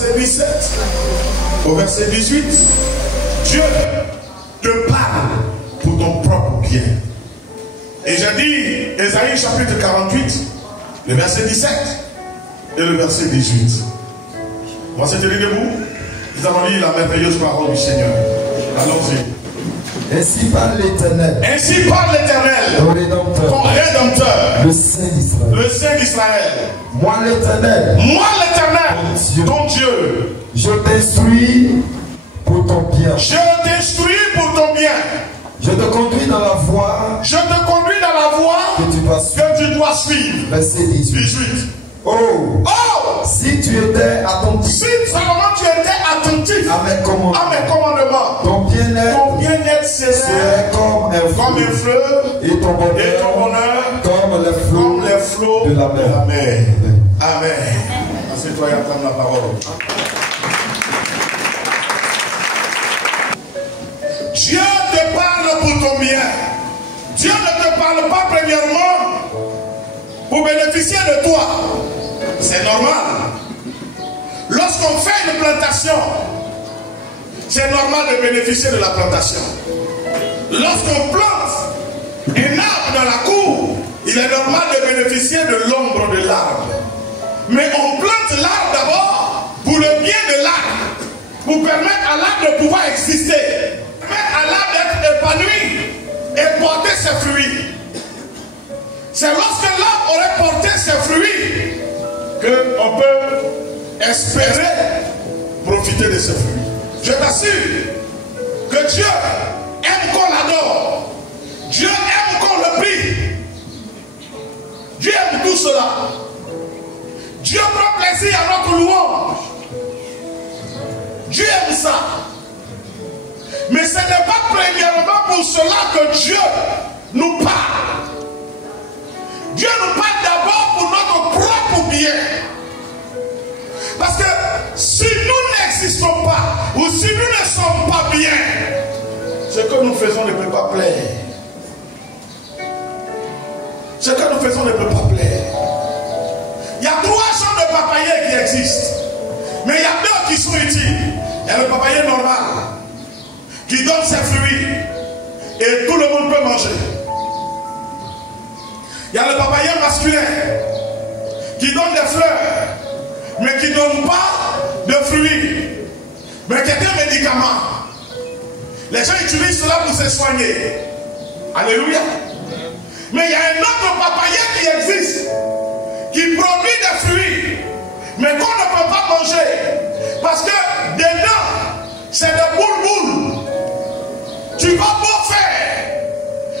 verset 17 au verset 18, Dieu te parle pour ton propre bien. Et j'ai dit, Ésaïe chapitre 48, le verset 17 et le verset 18. On va se tenir debout. Nous allons lire la merveilleuse parole du Seigneur. Allons-y. Ainsi parle l'Éternel. Ainsi parle l'Éternel, ton Rédempteur, ton Rédempteur, le Saint d'Israël. le Saint d'Israël. Moi l'Éternel, ton Dieu, je t'instruis pour ton bien. Je t'instruis pour ton bien. Je te conduis dans la voie. Je te conduis dans la voie que tu dois suivre. Verset 18. Oh, si tu étais attentif. Si seulement tu étais attentif à mes commandements, ton bien-être serait comme un fleuve et ton bonheur comme les flots de la mer. Amen. Assieds-toi et entends la parole. Dieu te parle pour ton bien. Dieu ne te parle pas premièrement pour bénéficier de toi. C'est normal. Lorsqu'on fait une plantation, c'est normal de bénéficier de la plantation. Lorsqu'on plante un arbre dans la cour, il est normal de bénéficier de l'ombre de l'arbre. Mais on plante l'arbre d'abord pour le bien de l'arbre, pour permettre à l'arbre de pouvoir exister, permettre à l'arbre d'être épanoui et porter ses fruits. C'est lorsque l'arbre aurait porté ses fruits qu'on peut espérer profiter de ses fruits. Je t'assure que Dieu aime qu'on l'adore. Dieu aime qu'on le prie. Dieu aime tout cela. Dieu prend plaisir à notre louange. Dieu aime ça. Mais ce n'est pas premièrement pour cela que Dieu nous parle. Dieu nous parle d'abord pour notre propre bien. Parce que si nous n'existons pas, ou si nous ne sommes pas bien, ce que nous faisons ne peut pas plaire. Ce que nous faisons ne peut pas plaire. Il y a 3 genres de papayers qui existent. Mais il y a 2 qui sont utiles. Il y a le papayer normal, qui donne ses fruits, et tout le monde peut manger. Il y a le papayer masculin, qui donne des fleurs, mais qui ne donne pas de fruits, mais qui est un médicament. Les gens utilisent cela pour se soigner. Alléluia. Mais il y a un autre papayer qui existe, qui produit des fruits, mais qu'on ne peut pas manger. Parce que dedans, c'est des boules. Tu vas beau faire.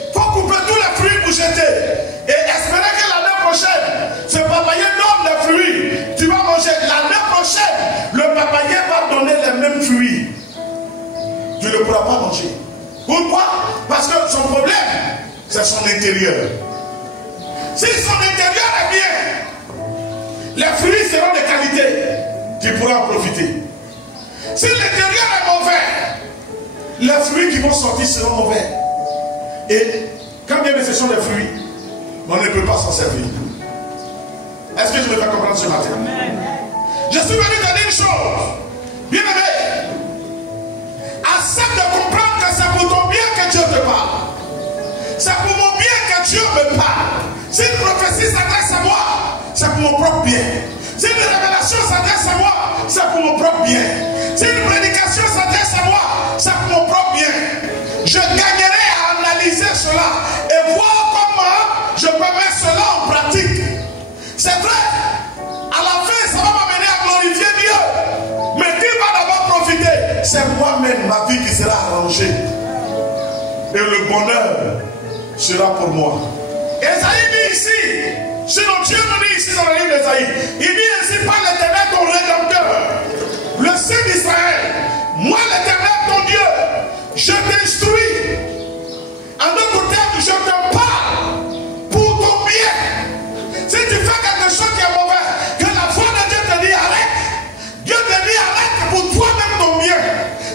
Il faut couper tous les fruits pour jeter. Et espérer que l'année prochaine, ce papayer donne des fruits. Tu vas manger. L'année prochaine, le papayer va donner les mêmes fruits. Tu ne pourras pas manger. Pourquoi? Parce que son problème, c'est son intérieur. Si son intérieur est bien, les fruits seront de qualité. Tu pourras en profiter. Si l'intérieur est mauvais, les fruits qui vont sortir seront mauvais. Et quand bien ce sont des fruits, on ne peut pas s'en servir. Est-ce que je me fais comprendre ce matin? Je suis venu te dire une chose. Bien aimé, accepte de comprendre que c'est pour ton bien que Dieu te parle. C'est pour mon bien que Dieu me parle. Si une prophétie s'adresse à moi, c'est pour mon propre bien. Si une révélation s'adresse à moi, c'est pour mon propre bien. Si une prédication s'adresse à moi, c'est pour mon propre bien. Je gagnerai à analyser cela et voir comment je peux mettre cela en pratique. C'est vrai, à la fin, ça va m'amener à glorifier Dieu. Mais qui va d'abord profiter? C'est moi-même, ma vie qui sera arrangée. Et le bonheur sera pour moi. Esaïe dit ici, sinon Dieu nous dit ici dans le livre d'Esaïe, il dit ainsi par l'Éternel ton Rédempteur, le Saint d'Israël, moi l'Éternel ton Dieu, je t'instruis. En d'autres termes, je te parle pour ton bien. Si tu fais quelque chose qui est mauvais, que la voix de Dieu te dit arrête, Dieu te dit arrête pour toi-même ton bien.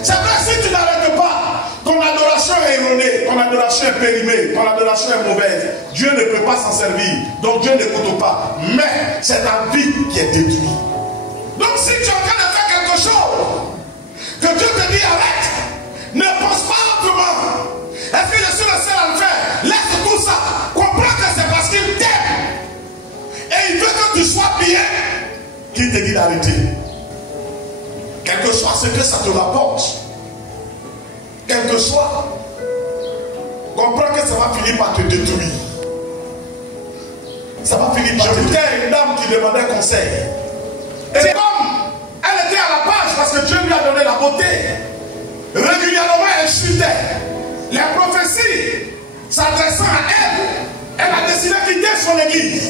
C'est vrai, si tu n'arrêtes pas, ton adoration est erronée, ton adoration est périmée, ton adoration est mauvaise. Dieu ne peut pas s'en servir, donc Dieu n'écoute pas. Mais c'est ta vie qui est détruite. Donc si tu es en train de faire que Dieu te dit arrête, ne pense pas autrement. Est-ce que je suis le seul à le faire? Laisse tout ça. Comprends que c'est parce qu'il t'aime. Et il veut que tu sois bien qu'il te dit d'arrêter. Quel que soit ce que ça te rapporte, quel que soit, comprends que ça va finir par te détruire. Ça va finir par te détruire. J'écoutais une dame qui demandait conseil. Et comme elle était à la page parce que Dieu lui a donné la beauté, régulièrement elle chutait. Les prophéties s'adressant à elle, elle a décidé de quitter son église.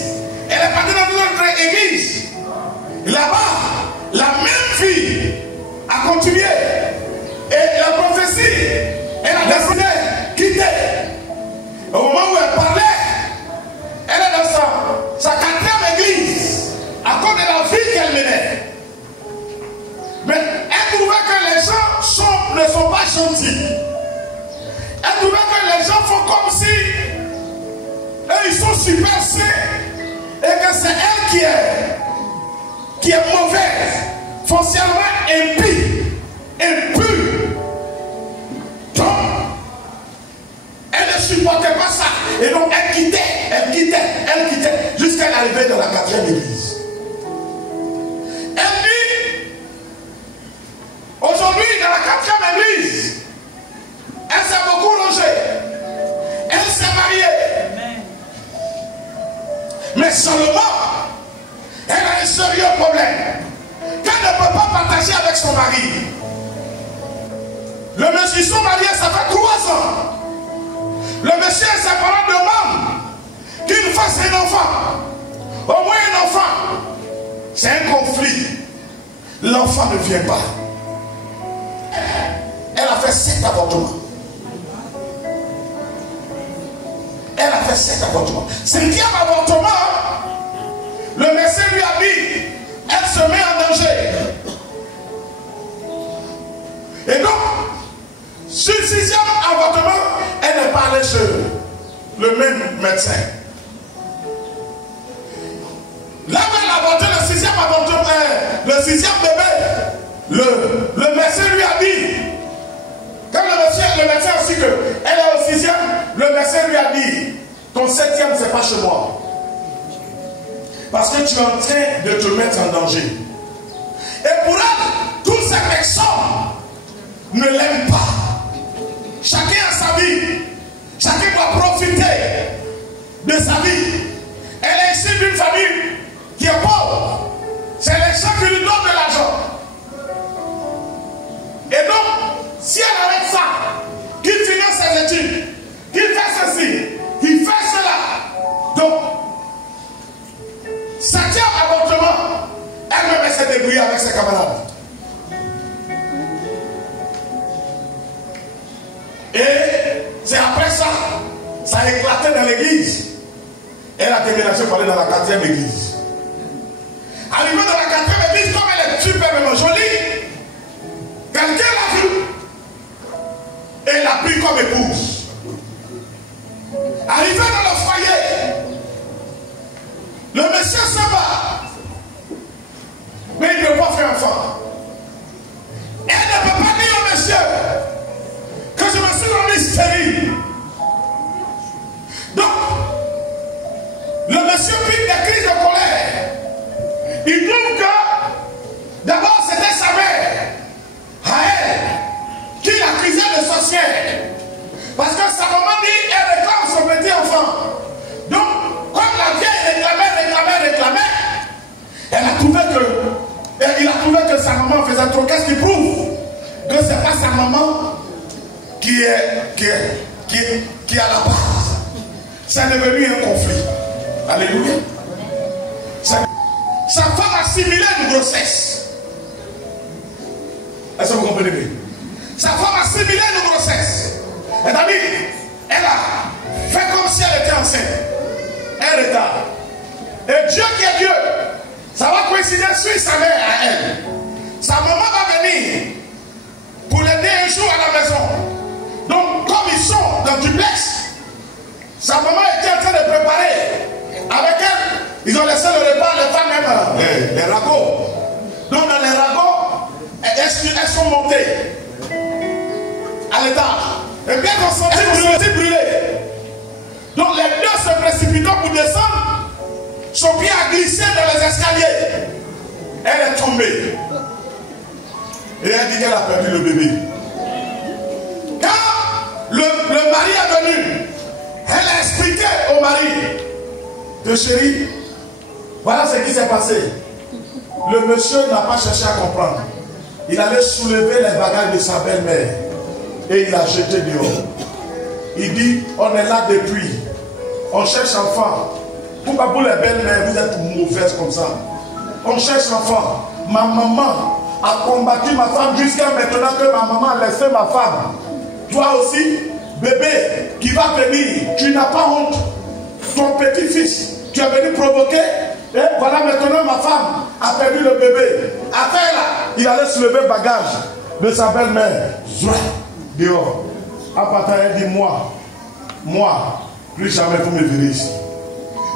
Elle est partie dans une autre église. Là-bas, la même fille a continué. Et la prophétie, elle a décidé de quitter. Au moment où elle parlait, elle est dans sa quatrième église à cause de la vie qu'elle menait. Mais elle trouvait que les gens ne sont pas gentils. Elle trouvait que les gens font comme si eux, ils sont super sains et que c'est elle qui est mauvaise, foncièrement impure. Donc, elle ne supportait pas ça. Et donc, elle quittait, jusqu'à l'arrivée dans la quatrième église. Elle dit, aujourd'hui, dans la quatrième église, elle s'est beaucoup logée. Elle s'est mariée. Mais seulement, elle a un sérieux problème qu'elle ne peut pas partager avec son mari. Le monsieur, ils sont mariés, ça fait 3 ans. Le monsieur et ses parents demandent qu'il fasse un enfant. Au moins un enfant. C'est un conflit. L'enfant ne vient pas. Elle a fait 7 avortements. Elle a fait 7 avortements. 5e avortement, le médecin lui a dit, elle se met en danger. Et donc, sur le 6e avortement, elle n'est pas allée chez le même médecin. Là où elle a avorté le 6e avortement, le 6e bébé, le médecin lui a dit, quand le médecin a su qu'elle est au 6e, le médecin lui a dit, ton 7e c'est pas chez moi. Parce que tu es en train de te mettre en danger. Et pour elle, toutes ces personnes ne l'aiment pas. Chacun a sa vie. Chacun doit profiter de sa vie. Elle est issue d'une famille qui est pauvre. C'est les gens qui lui donnent de l'argent. Et donc, si elle arrête ça, qu'il finance ses études, qu'il fait ceci, qu'il fait cela. Donc, 7e avortement, elle-même s'est débrouillée avec ses camarades. Et c'est après ça, ça a éclaté dans l'église. Elle a déménagé pour aller dans la 4e église. Arrivée dans la 4e église, comme elle est superbement jolie, quelqu'un l'a vue et l'a pris comme épouse. Arrivé dans le foyer, le monsieur se bat, mais il ne peut pas faire enfant. Elle ne peut pas dire au monsieur que je me suis rendu stérile. Donc, le monsieur vit des crises de colère. Il trouve que d'abord c'était sa mère, à elle, qui l'accusait de sorcière. Parce que sa maman dit elle réclame son petit enfant. Donc, comme la vieille réclamait, il a trouvé que sa maman faisait trop. Qu'est-ce qui prouve que ce n'est pas sa maman qui est à la base? C'est devenu un conflit. Alléluia. Sa femme a simulé une grossesse. Est-ce que vous comprenez bien? Sa femme a simulé une grossesse. C'est-à-dire, elle a fait comme si elle était enceinte. Un retard. Et Dieu qui est Dieu, ça va coïncider sur sa mère à elle. Sa maman va venir pour l'aider un jour à la maison. Donc, comme ils sont dans du duplex, sa maman était en train de préparer. Avec elle, ils ont laissé le repas, les femmes même, les ragots. Donc, dans les ragots, elle elles sont montées à l'étage. Et bien qu'on sentit brûler. Donc les deux se précipitant pour descendre, son pied a glissé dans les escaliers. Elle est tombée. Et elle dit qu'elle a perdu le bébé. Quand le mari est venu, elle a expliqué au mari que chérie, voilà ce qui s'est passé. Le monsieur n'a pas cherché à comprendre. Il allait soulever les bagages de sa belle-mère et il a jeté dehors. Il dit, on est là depuis. On cherche enfant. Pourquoi pour les belles-mères, vous êtes mauvaises comme ça? On cherche enfant. Ma maman a combattu ma femme jusqu'à maintenant que ma maman a laissé ma femme. Toi aussi, bébé qui va venir, tu n'as pas honte. Ton petit-fils, tu es venu provoquer. Et voilà maintenant ma femme a perdu le bébé. Après là, il allait soulever le bagage de sa belle-mère. Dehors. Après elle dit moi, plus jamais vous me verrez ici.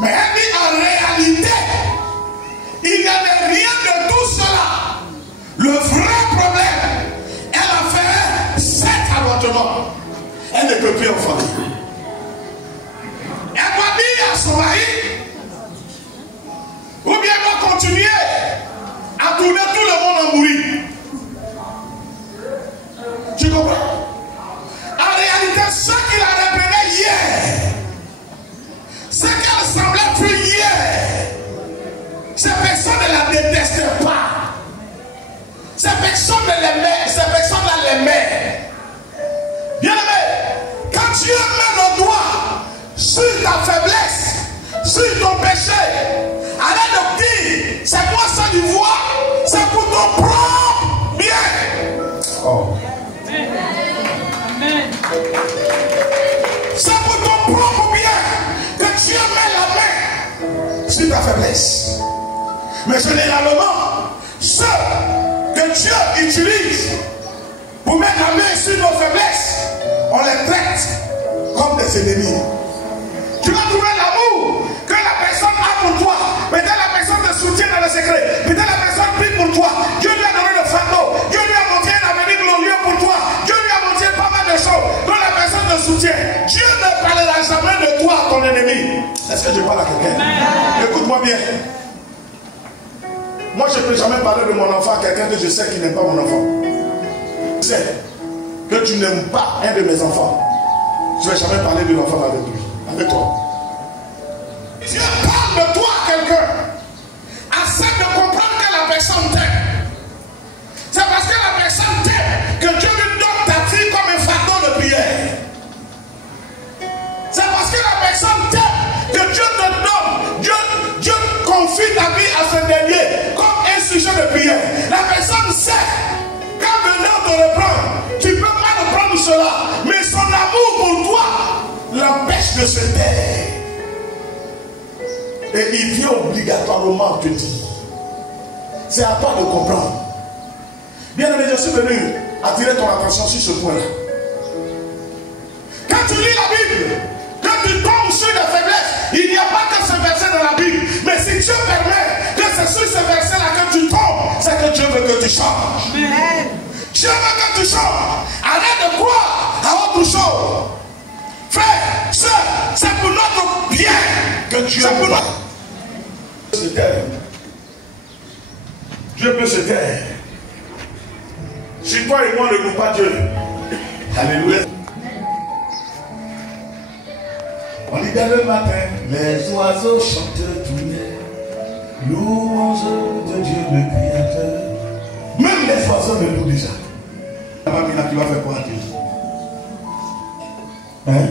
Mais elle dit en réalité, il n'y avait rien de tout cela. Le vrai problème, elle a fait 7 avortements. Elle ne peut plus enfanter. Elle doit dire à son mari, ou bien elle va continuer à tourner tout le monde en mourir. Tu comprends? En réalité, ce qu'il a répété hier, ce qu'elle semblait faire hier, ces personnes ne la détestaient pas. Ces personnes là l'aimaient. Bien aimé, quand Dieu met le doigt sur ta faiblesse, sur ton péché, arrête de dire, c'est moi ça du voix, c'est pour ton propre bien. Oh. Amen. C'est pour ton propre bien que Dieu met la main sur ta faiblesse. Mais généralement, ceux que Dieu utilise pour mettre la main sur nos faiblesses, on les traite comme des ennemis. Tu vas trouver l'amour que la personne a pour toi. Peut-être la personne te soutient dans le secret. Peut-être la personne prie pour toi. Dieu lui a donné le fardeau. Dieu lui a montré un avenir glorieux pour toi. Dieu lui a montré pas mal de choses. Donc la personne te soutient. Dieu ne parlera jamais de toi à ton ennemi. Est-ce que je parle à quelqu'un? Écoute-moi bien. Moi, je ne peux jamais parler de mon enfant à quelqu'un que je sais qui n'aime pas mon enfant. Je sais que tu n'aimes pas un de mes enfants. Je ne vais jamais parler de l'enfant avec lui, avec toi. Dieu parle de toi à quelqu'un afin de comprendre que la personne t'aime. C'est parce que la personne t'aime que Dieu lui donne ta fille comme un fardeau de prière. C'est parce que la personne t'aime que Dieu te donne, Dieu confie ta vie à ce dernier comme un sujet de prière. La personne sait qu'en venant te reprendre, tu ne peux pas reprendre cela, mais son amour pour toi l'empêche de se taire. Et il vient obligatoirement te dire. C'est à toi de comprendre. Bien aimé, je suis venu attirer ton attention sur ce point-là. Quand tu lis la Bible, quand tu tombes sur des faiblesses, il n'y a pas que ce verset dans la Bible. Mais si Dieu permet que c'est sur ce verset-là que tu tombes, c'est que Dieu veut que tu changes. Amen. Dieu veut que tu changes. Arrête de croire à autre chose. Frère, sœur, c'est pour notre bien que Dieu pour notre... Dieu peut se taire. Si toi et moi ne louons pas Dieu, alléluia. On dit dès le matin, les oiseaux chantent tous les louanges de Dieu le Créateur. Même les oiseaux me louent déjà. La mamina qui va faire quoi à Dieu? Hein?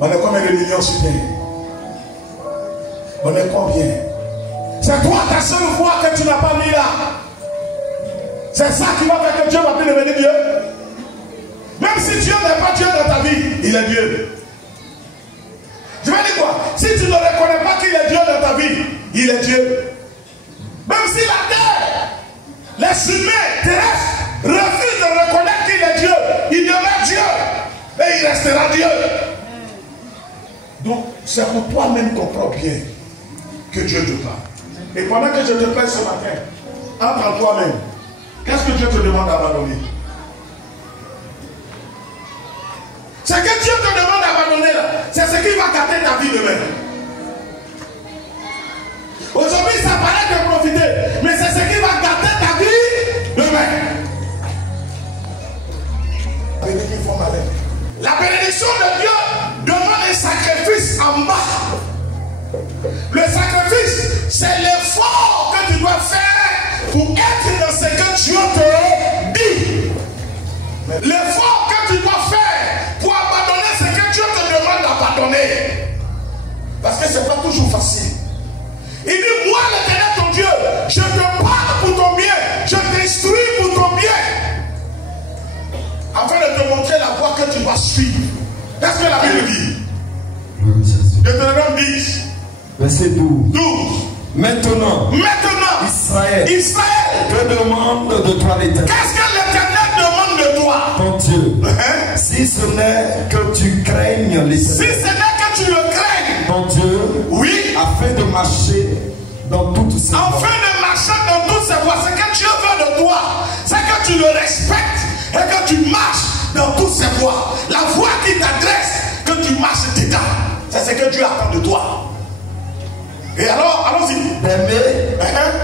On est combien de millions sur terre? On est combien? C'est toi ta seule voix que tu n'as pas mis là. C'est ça qui va faire que Dieu va plus devenir Dieu. Même si Dieu n'est pas Dieu dans ta vie, il est Dieu. Je vais dire quoi? Si tu ne reconnais pas qu'il est Dieu dans ta vie, il est Dieu. Même si la terre, les humains terrestres refusent de reconnaître qu'il est Dieu, il demeure Dieu et il restera Dieu. Donc, c'est pour toi-même comprendre bien que Dieu te parle. Et pendant que je te parle ce matin, entre en toi-même, Qu'est-ce que Dieu te demande d'abandonner? Ce que Dieu te demande d'abandonner là, c'est ce qui va gâter ta vie demain. Aujourd'hui, ça paraît de profiter, mais c'est ce qui va gâter ta vie demain. La bénédiction de Dieu demande un sacrifice en bas. Le sacrifice, c'est l'effort que tu dois faire pour être dans ce que Dieu te dit. L'effort que tu dois faire pour abandonner ce que Dieu te demande d'abandonner. Parce que ce n'est pas toujours facile. Il dit, moi l'Éternel ton Dieu, je te parle pour ton bien, je t'instruis pour ton bien. Afin de te montrer la voie que tu vas suivre. Qu'est-ce que la Bible dit? Deutéronome 10. Verset 12. Maintenant, Israël, que demande de toi l'Éternel? Qu'est-ce que l'Éternel demande de toi? Ton Dieu. Si ce n'est que tu craignes l'Éternel. Si ce n'est que tu le craignes. Ton Dieu. Oui. Afin de marcher dans toutes ses voies. Afin de marcher dans toutes ses voies. Ce que Dieu veut de toi, c'est que tu le respectes et que tu marches dans toutes ses voies. La voie qui t'adresse, que tu marches dedans. C'est ce que Dieu attend de toi. Et alors, allons-y. D'aimer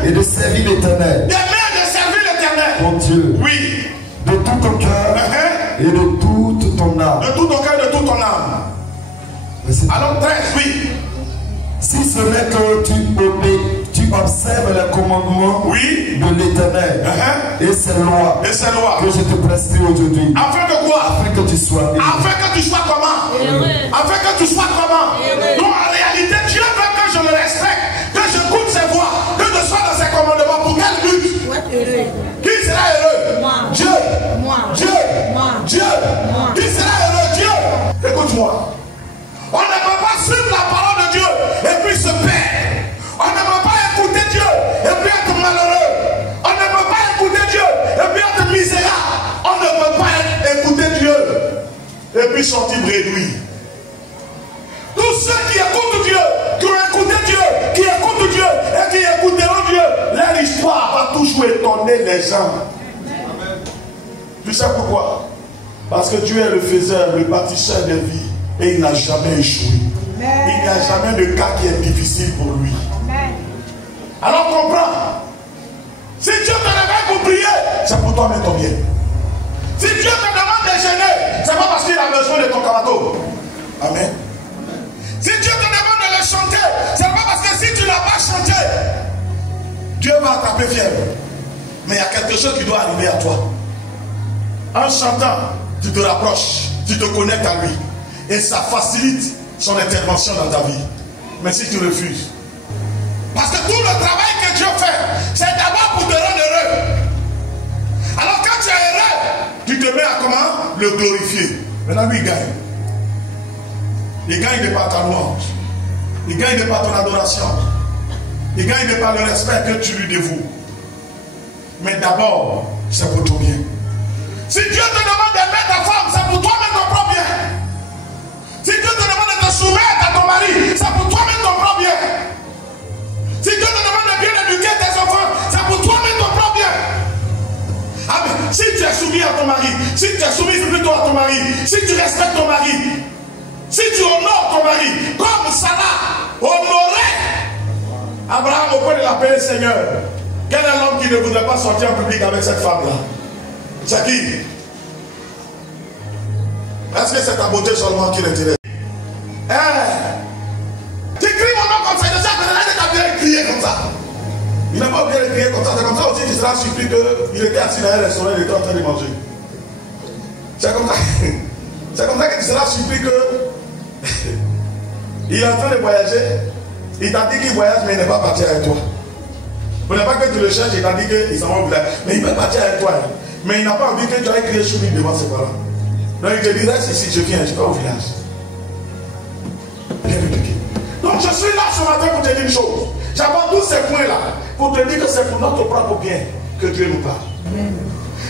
et de servir l'Éternel. D'aimer et de servir l'Éternel. Mon Dieu. Oui. De tout ton cœur et de toute ton âme. De tout ton cœur et de toute ton âme. Alors 13, oui. Si ce n'est que tu observes les commandements de l'Éternel et ses lois que je te prescris aujourd'hui. Afin que quoi? Afin que tu sois heureux. Afin que tu sois comment? Afin que tu sois comment? Donc en réalité, Dieu veut que je le respecte, que je goûte ses voies, que je sois dans ses commandements. Pour quel but? Qui sera heureux? Dieu. Dieu. Dieu. Qui sera heureux? Dieu. Écoute-moi. On ne peut pas suivre la parole de Dieu et puis se perdre. On ne peut pas écouter Dieu et puis être malheureux. On ne peut pas écouter Dieu et puis être misérable. On ne peut pas écouter Dieu et puis sortir réduit. Tous ceux qui écoutent Dieu, qui ont écouté Dieu, qui écoutent Dieu et qui écouteront Dieu, leur histoire va toujours étonner les gens. Amen. Tu sais pourquoi? Parce que Dieu est le faiseur, le bâtisseur des vies. Et il n'a jamais échoué. Amen. Il n'y a jamais de cas qui est difficile pour lui. Amen. Alors comprends. Si Dieu te réveille pour prier, c'est pour toi mettre ton bien. Si Dieu te demande de jeûner, c'est pas parce qu'il a besoin de ton cabato. Amen. Si Dieu te demande de le chanter, c'est pas parce que si tu n'as pas chanté, Dieu va attraper fièvre. Mais il y a quelque chose qui doit arriver à toi. En chantant, tu te rapproches, tu te connectes à lui. Et ça facilite son intervention dans ta vie. Mais si tu refuses, parce que tout le travail que Dieu fait, c'est d'abord pour te rendre heureux. Alors quand tu es heureux, tu te mets à comment? Le glorifier. Maintenant lui il gagne. Il gagne de par ta louange. Il gagne de par ton adoration. Il gagne de par le respect que tu lui dévoues. Mais d'abord, c'est pour ton bien. Si Dieu te demande d'aimer ta femme, c'est pour toi-même ton propre bien. Si Dieu te demande de te soumettre à ton mari, c'est pour toi-même ton propre bien. Si Dieu te demande de bien éduquer tes enfants, c'est pour toi-même ton propre bien. Ah mais si tu es soumis à ton mari, si tu es soumis plutôt à ton mari, si tu respectes ton mari, si tu honores ton mari, comme Sarah honorait Abraham au point de l'appeler Seigneur. Quel est l'homme qui ne voudrait pas sortir en public avec cette femme-là? C'est qui? Est-ce que c'est ta beauté seulement qui l'intéresse? Tu cries mon nom comme ça, il a bien crié comme ça. Il n'a pas bien crié comme ça, c'est comme ça aussi qu'il sera surpris qu'il était assis dans un restaurant, il était en train de manger. C'est comme ça. C'est comme ça que tu seras surpris que il est en train de voyager. Il t'a dit qu'il voyage, mais il n'est pas parti avec toi. Pour ne pas que tu le cherches, il t'a dit qu'il s'en va au village. Mais il peut partir avec toi. Mais il n'a pas envie que tu ailles crier sur lui devant ses parents. Donc il te dit, reste ici, je viens, je vais au village. Bien éduqué. Donc je suis là ce matin pour te dire une chose. J'aborde tous ces points-là pour te dire que c'est pour notre propre bien que Dieu nous parle.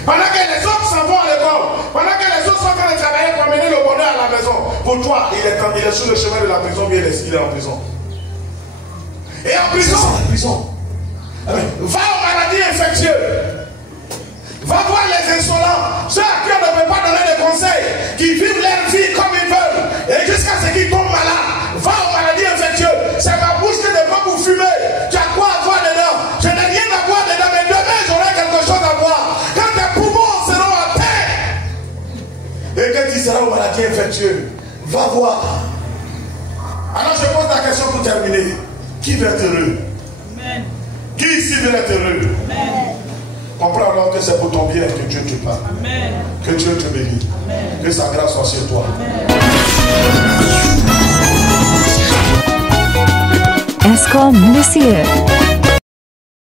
Pendant que les autres s'en vont à l'école, pendant que les autres sont en train de travailler pour amener le bonheur à la maison, pour toi, il est sur le chemin de la prison, bien il est en prison. Et en prison, va aux maladies infectieuses. Va voir les insolents, ceux à qui on ne peut pas donner des conseils, qui vivent leur vie comme ils veulent, et jusqu'à ce qu'ils tombent malades. Va aux maladies infectieuses. C'est ma bouche qui ne peut vous fumer. Tu as quoi à voir dedans? Je n'ai rien à voir dedans, mais demain j'aurai quelque chose à voir. Quand tes poumons seront à terre, et que tu seras aux maladies infectieuses, va voir. Alors je pose la question pour terminer. Qui veut être heureux? Amen. Qui ici veut être heureux? Amen. Comprends alors que c'est pour ton bien que Dieu te parle. Amen. Que Dieu te bénisse. Amen. Que sa grâce soit sur toi. Amen. Escom Monsieur.